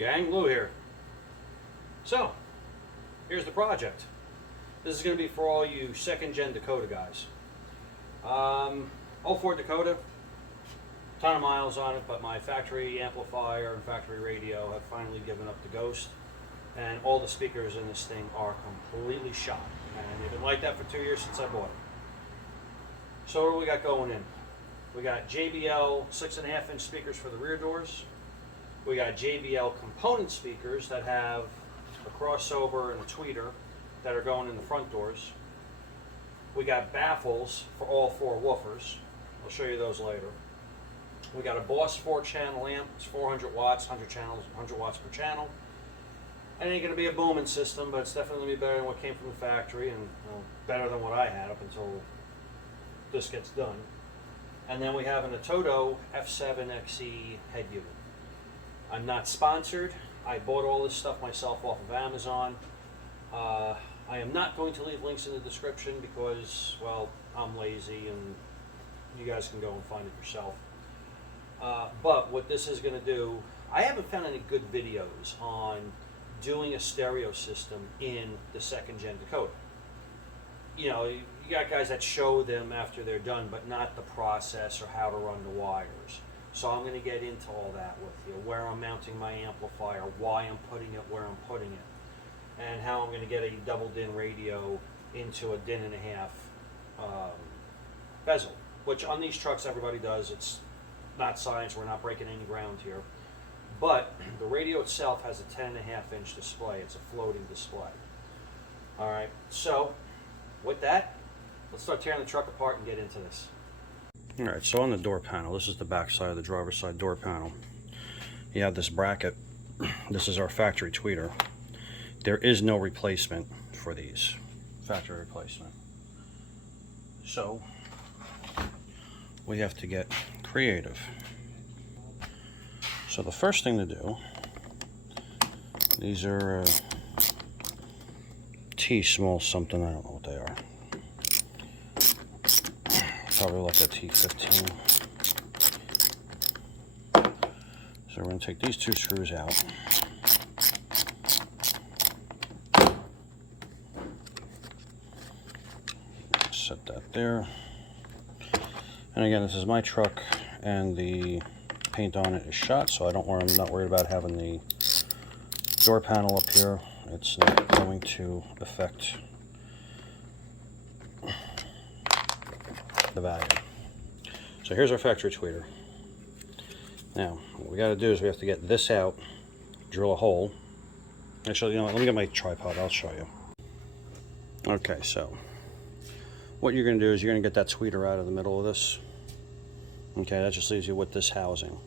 gang, Lou here. So, here's the project. This is going to be for all you second gen Dakota guys. 04 Dakota, ton of miles on it, but my factory amplifier and factory radio have finally given up the ghost, and all the speakers in this thing are completely shot. And they've been like that for 2 years since I bought it. So what do we got going in? We got JBL 6.5 inch speakers for the rear doors. We got JBL component speakers that have a crossover and a tweeter that are going in the front doors. We got baffles for all 4 woofers. I'll show you those later. We got a Boss 4-channel amp. It's 400 watts, 100 channels, 100 watts per channel. It ain't going to be a booming system, but it's definitely going to be better than what came from the factory, and better than what I had up until this gets done. And then we have an Aytota F7 XE head unit. I'm not sponsored. I bought all this stuff myself off of Amazon. I am not going to leave links in the description because, well, I'm lazy and you guys can go and find it yourself. But what this is going to do, I haven't found any good videos on doing a stereo system in the second gen Dakota. You know, you got guys that show them after they're done, but not the process or how to run the wires. So I'm going to get into all that with you, where I'm mounting my amplifier, why I'm putting it where I'm putting it, and how I'm going to get a double DIN radio into a DIN and a half bezel, which on these trucks everybody does. It's not science, we're not breaking any ground here. But the radio itself has a 10.5 inch display. It's a floating display. Alright, so with that, let's start tearing the truck apart and get into this. Alright, so on the door panel, this is the back side of the driver's side door panel. You have this bracket. This is our factory tweeter. There is no replacement for these. Factory replacement. So, we have to get creative. So the first thing to do, these are T small something, I don't know what they are. Probably like a T15. So we're going to take these 2 screws out. Set that there. And again, this is my truck, and the paint on it is shot, so I'm not worried about having the door panel up here. It's not going to affect the value. So here's our factory tweeter. Now, what we got to do is we have to get this out, drill a hole. Actually, you know what, let me get my tripod, I'll show you. Okay, so what you're going to do is you're going to get that tweeter out of the middle of this. Okay, that just leaves you with this housing.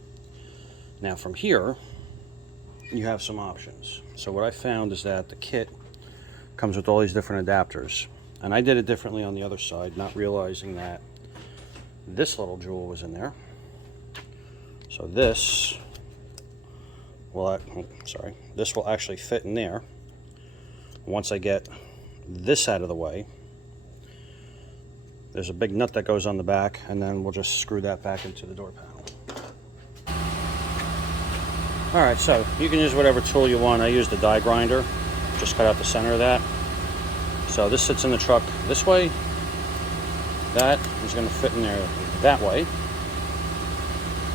Now from here, you have some options. So what I found is that the kit comes with all these different adapters. And I did it differently on the other side, not realizing that this little jewel was in there. So this will, this will actually fit in there. Once I get this out of the way, there's a big nut that goes on the back, and then we'll just screw that back into the door panel. Alright, so you can use whatever tool you want. I used the die grinder, just cut out the center of that. So this sits in the truck this way. That is going to fit in there that way.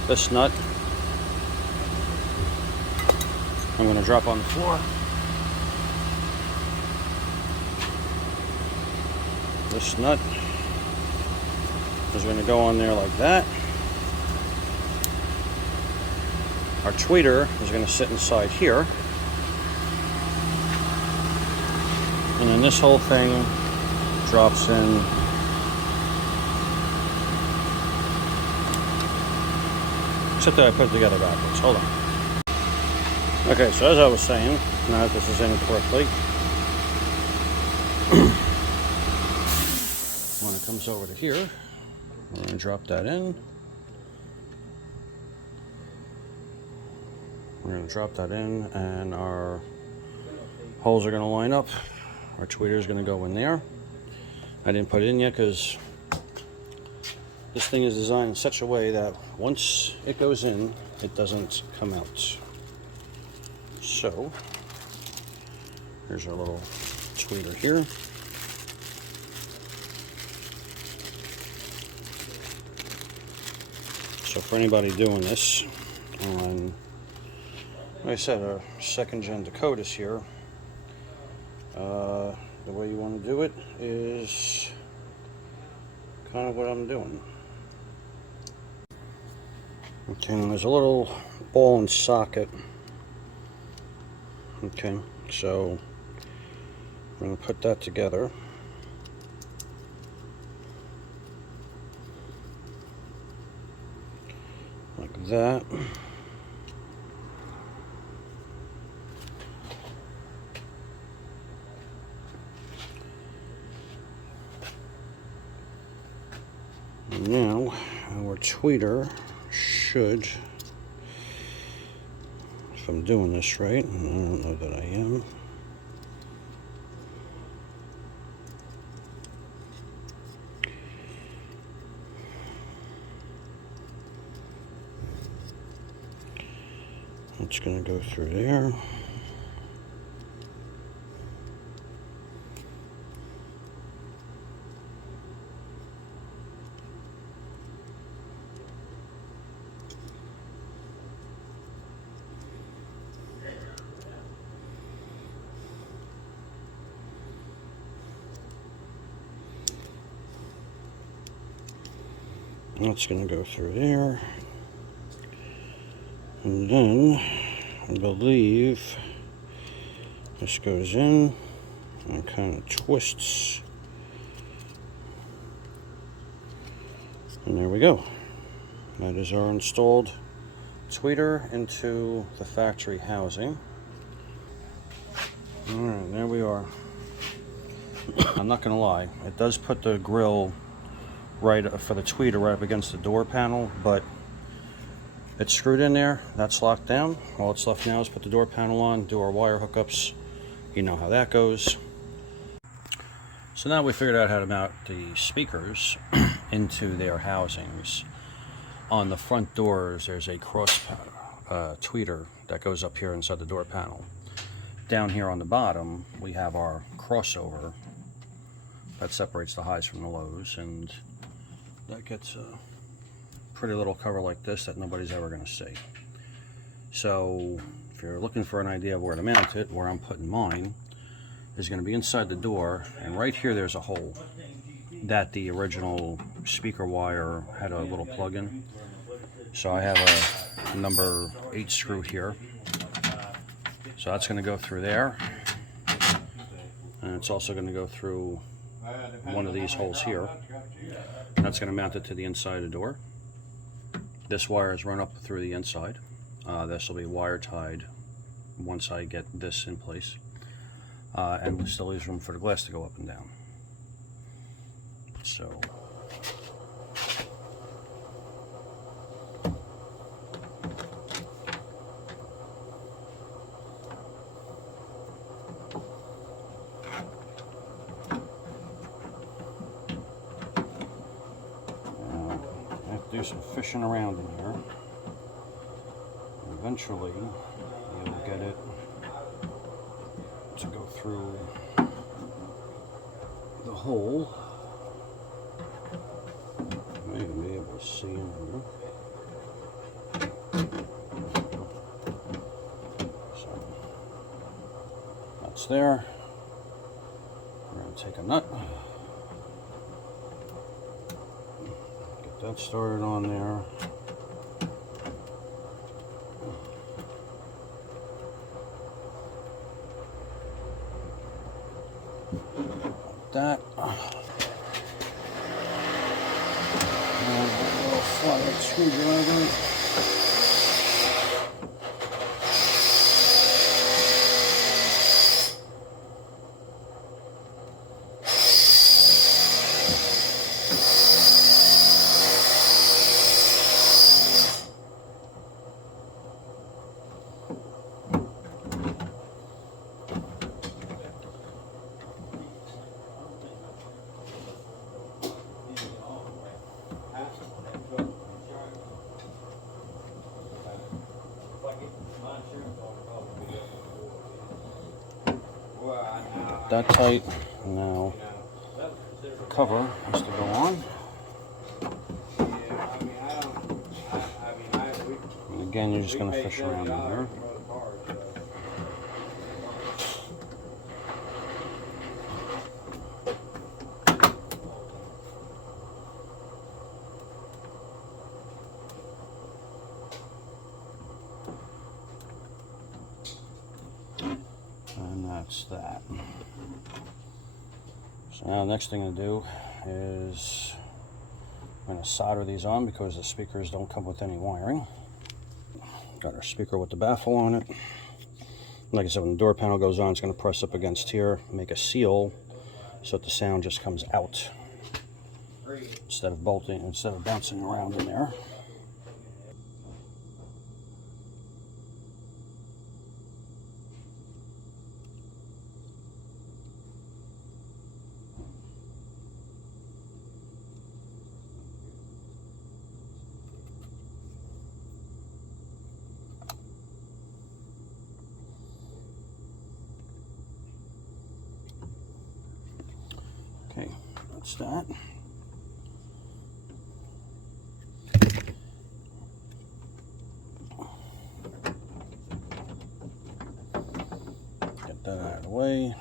This nut I'm going to drop on the floor. This nut is going to go on there like that. Our tweeter is going to sit inside here. And then this whole thing drops in. Except that I put it together backwards. Hold on. Okay, so as I was saying, now that this is in correctly, when it comes over to here, we're going to drop that in. We're going to drop that in, and our holes are going to line up. Our tweeter is going to go in there. I didn't put it in yet because this thing is designed in such a way that once it goes in, it doesn't come out. So here's our little tweeter here. So for anybody doing this on, like I said, our second gen Dakotas here, the way you want to do it is kind of what I'm doing. Okay, and there's a little ball and socket. Okay, so I'm going to put that together. Like that. And now our tweeter should, if I'm doing this right, and I don't know that I am. It's going to go through there. That's going to go through there. And then I believe this goes in and kind of twists. And there we go. That is our installed tweeter into the factory housing. Alright, there we are. I'm not going to lie, it does put the grill right for the tweeter right up against the door panel, but it's screwed in there. That's locked down. All that's left now is put the door panel on, do our wire hookups. You know how that goes. So now we figured out how to mount the speakers into their housings. On the front doors, there's a cross tweeter that goes up here inside the door panel. Down here on the bottom, we have our crossover that separates the highs from the lows, and that gets a pretty little cover like this that nobody's ever going to see. So if you're looking for an idea of where to mount it, where I'm putting mine is going to be inside the door, and right here there's a hole that the original speaker wire had a little plug in. So I have a number 8 screw here. So that's going to go through there, and it's also going to go through one of these holes here. And that's going to mount it to the inside of the door. This wire is run up through the inside. This will be wire tied once I get this in place. And still leaves room for the glass to go up and down. So I have to do some fishing around in here. Eventually, you'll get it to go through the hole. You may even be able to see in here. So that's there. We're going to take a nut, get that started on there. That and a little flathead screwdriver. got that tight. Now the cover has to go on. And again, you're just going to fish around in here. And that's that. So now the next thing to do is I'm going to solder these on because the speakers don't come with any wiring. Got our speaker with the baffle on it. Like I said, when the door panel goes on, it's going to press up against here, make a seal so that the sound just comes out instead of bouncing around in there. Okay, that's that. Get that out of the way.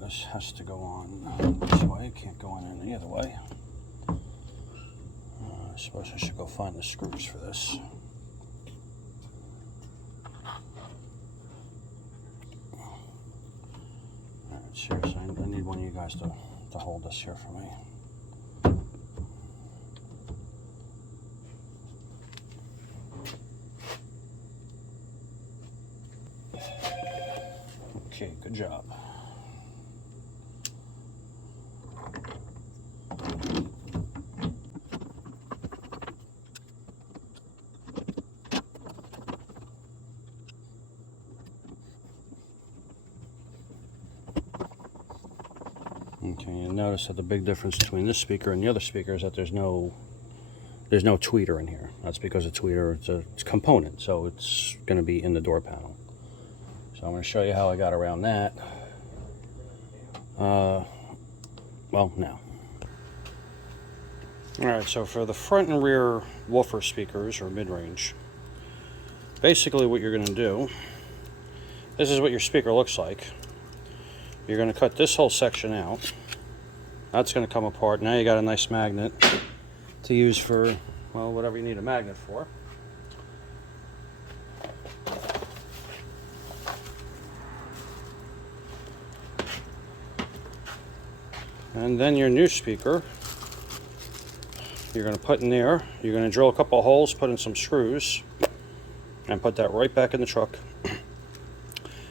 This has to go on this way, can't go on any other way. I suppose I should go find the screws for this. Alright, seriously, I need one of you guys to hold this here for me. Okay, good job. Okay, you notice that the big difference between this speaker and the other speaker is that there's no tweeter in here. That's because a tweeter, it's a component, so it's going to be in the door panel. So I'm going to show you how I got around that. Well, now. Alright, so for the front and rear woofer speakers, or mid-range, basically what you're going to do, this is what your speaker looks like. You're going to cut this whole section out. That's going to come apart. Now you got a nice magnet to use for, well, whatever you need a magnet for. And then your new speaker, you're going to put in there. You're going to drill a couple of holes, put in some screws, and put that right back in the truck.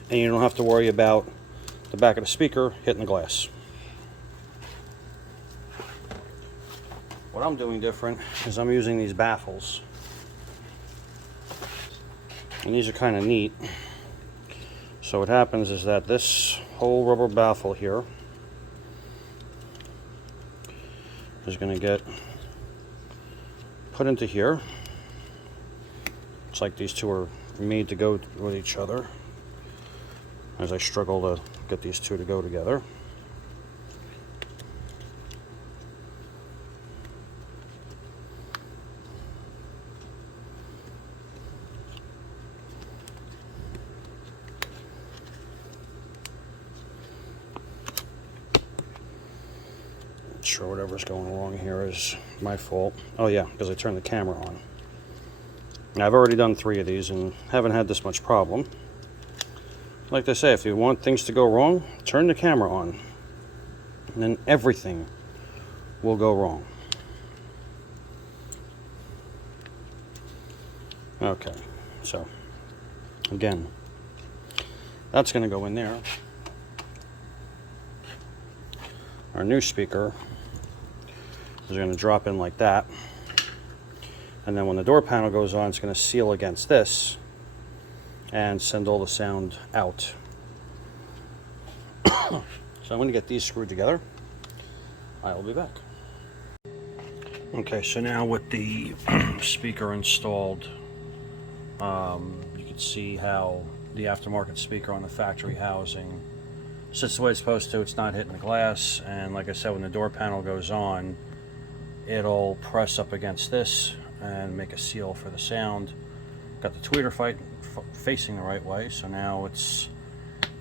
And you don't have to worry about the back of the speaker hitting the glass. What I'm doing different is I'm using these baffles. And these are kind of neat. So what happens is that this whole rubber baffle here is going to get put into here. It's like these two are made to go with each other, as I struggle to get these two to go together. Sure, whatever's going wrong here is my fault. Oh yeah, because I turned the camera on. Now, I've already done 3 of these and haven't had this much problem. Like they say, if you want things to go wrong, turn the camera on, and then everything will go wrong. Okay, so again, that's going to go in there. Our new speaker is going to drop in like that, and then when the door panel goes on, it's going to seal against this and send all the sound out. So I'm going to get these screwed together. I will be back. Okay, so now with the speaker installed, you can see how the aftermarket speaker on the factory housing sits the way it's supposed to. It's not hitting the glass, and like I said, when the door panel goes on, it'll press up against this and make a seal for the sound. Got the tweeter facing the right way, so now it's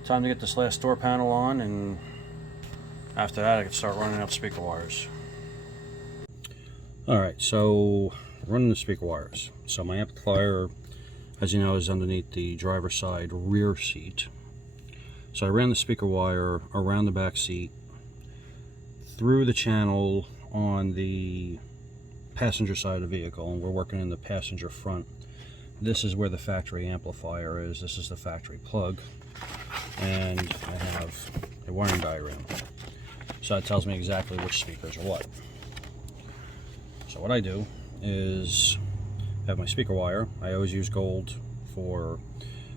time to get this last door panel on, and after that I can start running up speaker wires. Alright, so running the speaker wires. So my amplifier, as you know, is underneath the driver's side rear seat. So I ran the speaker wire around the back seat, through the channel on the passenger side of the vehicle, and we're working in the passenger front. This is where the factory amplifier is. This is the factory plug, and I have a wiring diagram. So that tells me exactly which speakers are what. So what I do is have my speaker wire. I always use gold for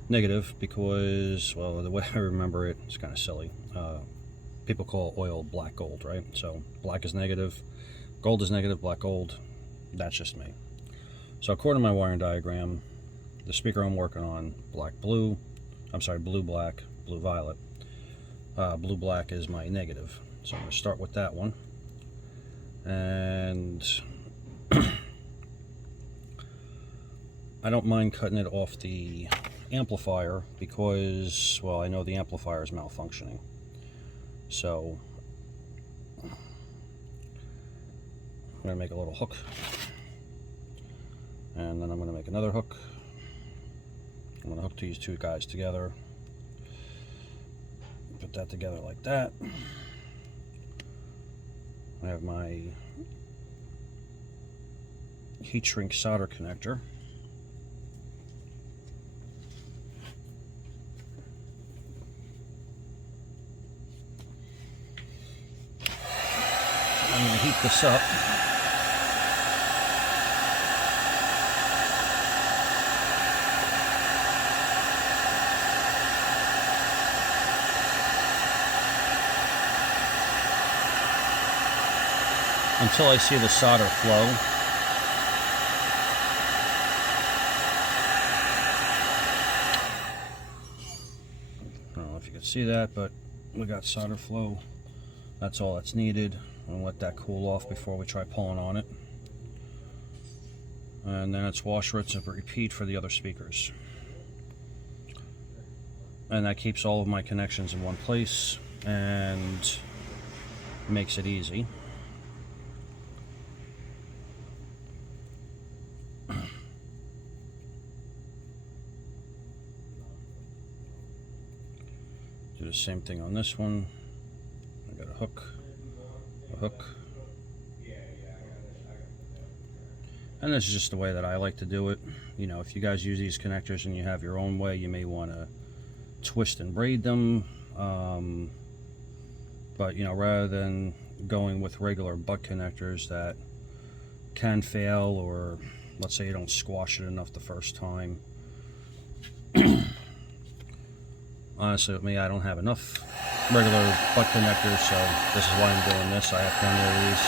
negative because, well, the way I remember it, it's kind of silly. People call oil black gold, right? So black is negative, gold is negative, black gold. That's just me. So according to my wiring diagram, the speaker I'm working on, blue black, blue violet. Blue black is my negative. So I'm going to start with that one. And I don't mind cutting it off the amplifier because, well, I know the amplifier is malfunctioning. So I'm going to make a little hook, and then I'm going to make another hook. I'm going to hook these two guys together, put that together like that. I have my heat shrink solder connector. I'm going to heat this up. Until I see the solder flow. I don't know if you can see that, but we got solder flow. That's all that's needed. I'm gonna let that cool off before we try pulling on it. And then it's wash, rinse, and repeat for the other speakers. And that keeps all of my connections in one place and makes it easy. Do the same thing on this one. I got a hook, and this is just the way that I like to do it. You know, if you guys use these connectors and you have your own way, you may want to twist and braid them, but you know, rather than going with regular butt connectors that can fail, or let's say you don't squash it enough the first time. Honestly, with me, I don't have enough regular butt connectors, so this is why I'm doing this. I have plenty of these.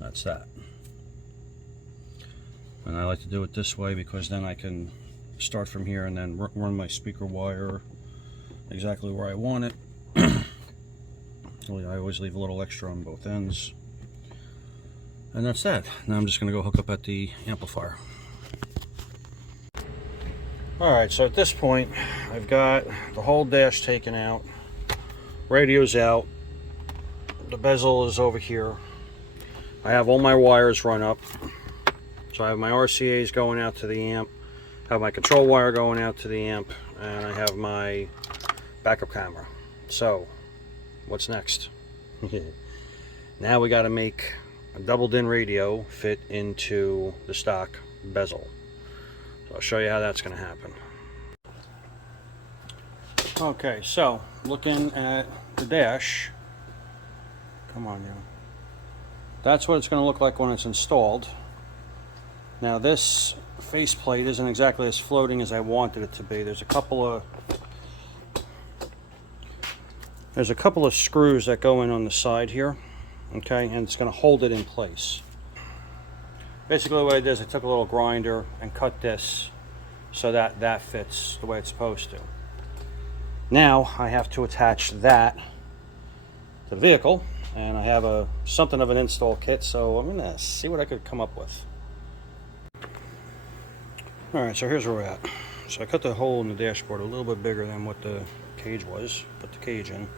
That's that. And I like to do it this way because then I can start from here and then run my speaker wire exactly where I want it. I always leave a little extra on both ends. And that's that. Now I'm just going to go hook up at the amplifier. Alright, so at this point I've got the whole dash taken out, radio's out, the bezel is over here. I have all my wires run up. So I have my RCAs going out to the amp, I have my control wire going out to the amp, and I have my backup camera. So, what's next? Now we got to make a double DIN radio fit into the stock bezel. So I'll show you how that's going to happen. Okay, so looking at the dash, come on, you. That's what it's going to look like when it's installed. Now this faceplate isn't exactly as floating as I wanted it to be. There's a couple of screws that go in on the side here, okay, and it's going to hold it in place. Basically what I did is I took a little grinder and cut this so that that fits the way it's supposed to. Now I have to attach that to the vehicle, and I have something of an install kit, so I'm gonna see what I could come up with. Alright, so here's where we're at. So I cut the hole in the dashboard a little bit bigger than what the cage was, put the cage in.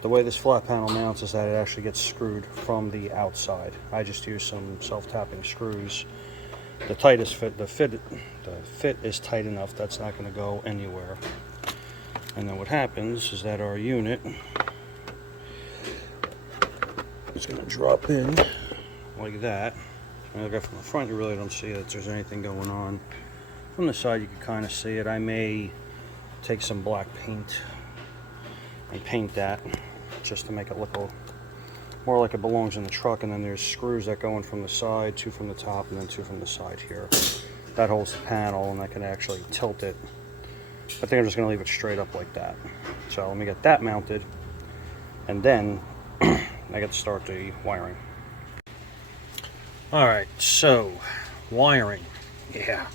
The way this flat panel mounts is that it actually gets screwed from the outside. I just used some self-tapping screws. The tightest fit, the fit is tight enough that's not going to go anywhere. And then what happens is that our unit is going to drop in like that. When I look from the front, you really don't see that there's anything going on. From the side, you can kind of see it. I may take some black paint and paint that just to make it look more like it belongs in the truck. And then there's screws that go in from the side, 2 from the top, and then 2 from the side here. That holds the panel, and I can actually tilt it. I think I'm just going to leave it straight up like that. So let me get that mounted, and then I get to start the wiring. Alright, so wiring. Yeah,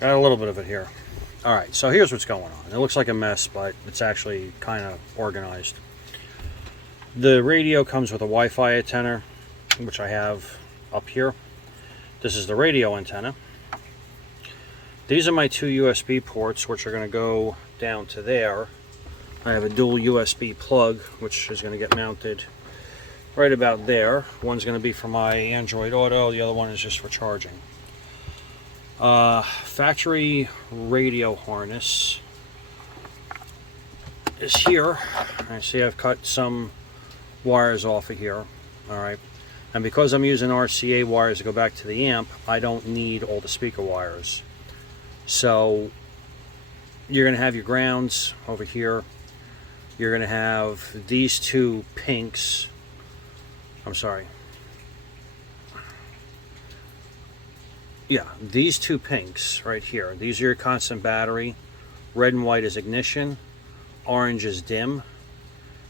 got a little bit of it here. Alright, so here's what's going on. It looks like a mess, but it's actually kind of organized. The radio comes with a Wi-Fi antenna, which I have up here. This is the radio antenna. These are my 2 USB ports, which are going to go down to there. I have a dual USB plug, which is going to get mounted right about there. One's going to be for my Android Auto, the other one is just for charging. Factory radio harness is here. I see I've cut some wires off of here. Alright, and because I'm using RCA wires to go back to the amp, I don't need all the speaker wires. So you're going to have your grounds over here. You're going to have these 2 pinks. I'm sorry. Yeah, these 2 pinks right here. These are your constant battery. Red and white is ignition. Orange is dim.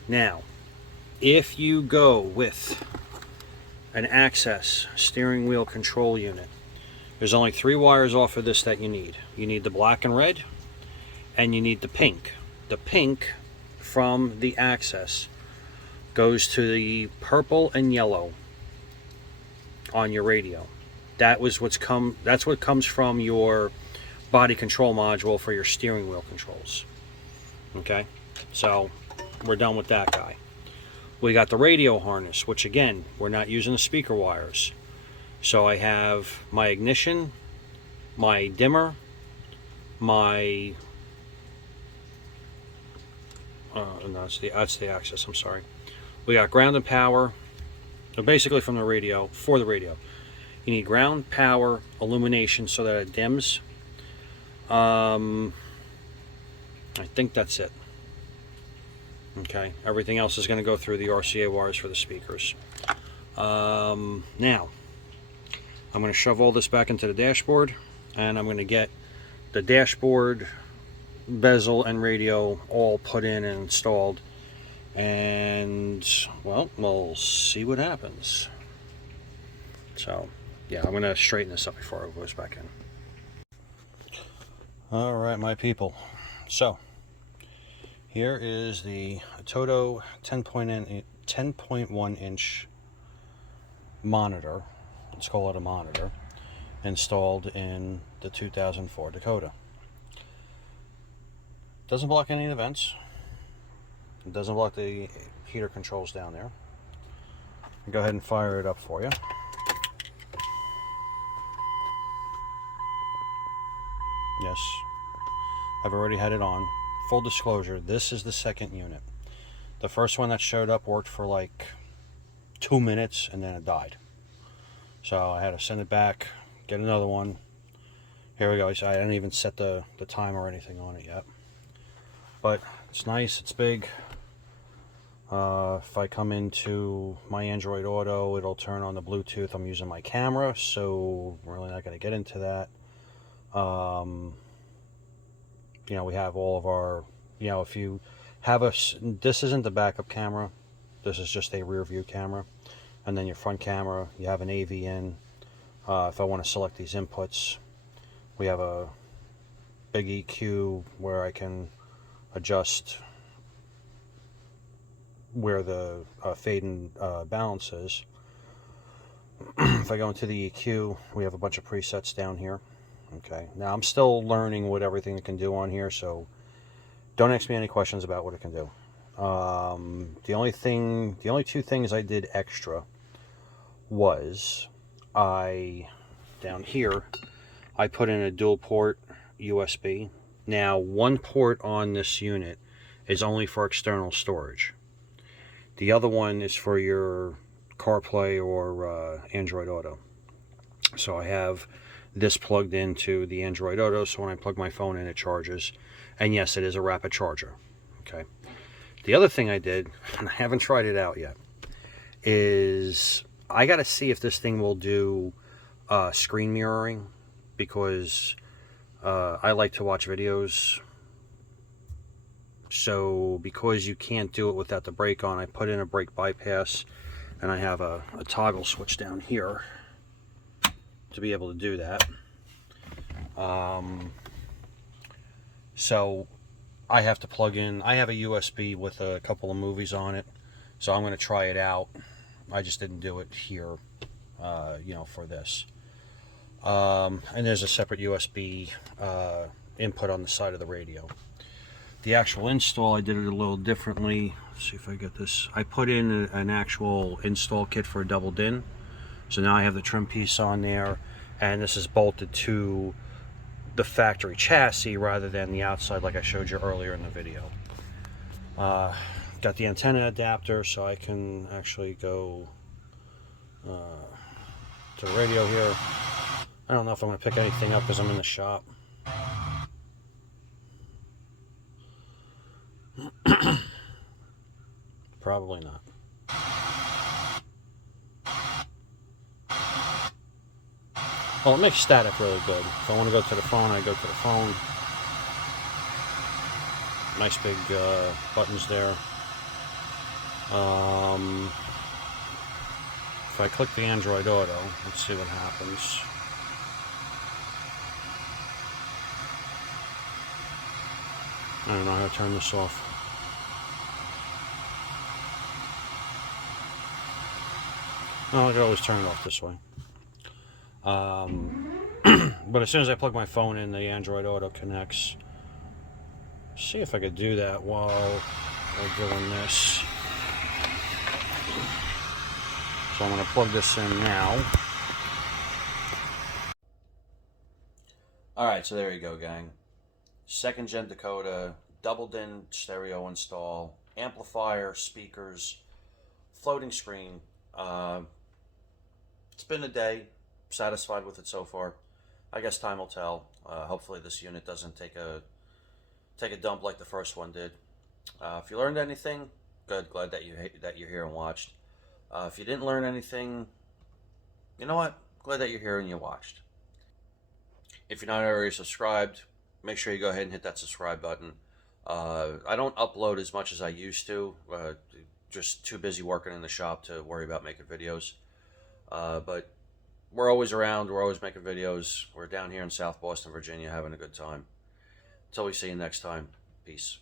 Now, if you go with an Access steering wheel control unit, there's only 3 wires off of this that you need. You need the black and red, and you need the pink. The pink from the Access goes to the purple and yellow on your radio. That's what comes from your body control module for your steering wheel controls. Okay, so we're done with that guy. We got the radio harness, which again, we're not using the speaker wires. So I have my ignition, my dimmer, my no, that's the Access, I'm sorry. We got ground and power, basically from the radio, for the radio. You need ground, power, illumination so that it dims. I think that's it. Okay, everything else is going to go through the RCA wires for the speakers. Now, I'm going to shove all this back into the dashboard, and I'm going to get the dashboard, bezel, and radio all put in and installed. And, well, we'll see what happens. So, yeah, I'm going to straighten this up before it goes back in. Alright, my people. So, here is the Aytota 10.1 inch monitor. Let's call it a monitor, installed in the 2004 Dakota. Doesn't block any of the vents. It doesn't block the heater controls down there. I'll go ahead and fire it up for you. Yes, I've already had it on. Full disclosure, this is the second unit. The first one that showed up worked for like 2 minutes and then it died. So I had to send it back, get another one, Here we go. I didn't even set the time or anything on it yet. But it's nice, it's big. If I come into my Android Auto, it'll turn on the Bluetooth. I'm using my camera, so we're really not going to get into that. You know, we have all of our, you know, if you have this isn't the backup camera. This is just a rear view camera. And then your front camera, you have an AV in. If I want to select these inputs, we have a big EQ where I can adjust where the fade and balance is. If I go into the EQ, we have a bunch of presets down here. Okay, now I'm still learning what everything it can do on here, so don't ask me any questions about what it can do. The only two things I did extra was down here I put in a dual port USB. Now, one port on this unit is only for external storage. The other one is for your CarPlay or Android Auto. So I have this plugged into the Android Auto, so when I plug my phone in, it charges. And yes, it is a rapid charger. Okay. The other thing I did, and I haven't tried it out yet, is I got to see if this thing will do screen mirroring, because I like to watch videos. So because you can't do it without the brake on, I put in a brake bypass, and I have a toggle switch down here to be able to do that. So I have to plug in, I have a USB with a couple of movies on it, so I'm going to try it out. I just didn't do it here, you know, for this. And there's a separate USB input on the side of the radio. The actual install, I did it a little differently. Let's see if I get this. I put in an actual install kit for a double DIN. So now I have the trim piece on there, and this is bolted to the factory chassis rather than the outside like I showed you earlier in the video. Got the antenna adapter, so I can actually go to the radio here. I don't know if I'm going to pick anything up because I'm in the shop. Probably not. Well, it makes static really good. If I want to go to the phone, I go to the phone. Nice big buttons there. If I click the Android Auto, let's see what happens. I don't know how to turn this off. Oh, I can always turn it off this way. But as soon as I plug my phone in, the Android Auto connects. See if I could do that while we're doing this. So I'm going to plug this in now. Alright, so there you go, gang. Second gen Dakota, double DIN stereo install, amplifier, speakers, floating screen. It's been a day. Satisfied with it so far. I guess time will tell. Hopefully this unit doesn't take a dump like the first one did. If you learned anything, good. Glad that you're here and watched. If you didn't learn anything, you know what? Glad that you're here and you watched. If you're not already subscribed, make sure you go ahead and hit that subscribe button. I don't upload as much as I used to. Just too busy working in the shop to worry about making videos. But we're always around. We're always making videos. We're down here in South Boston, Virginia, having a good time. Until we see you next time. Peace.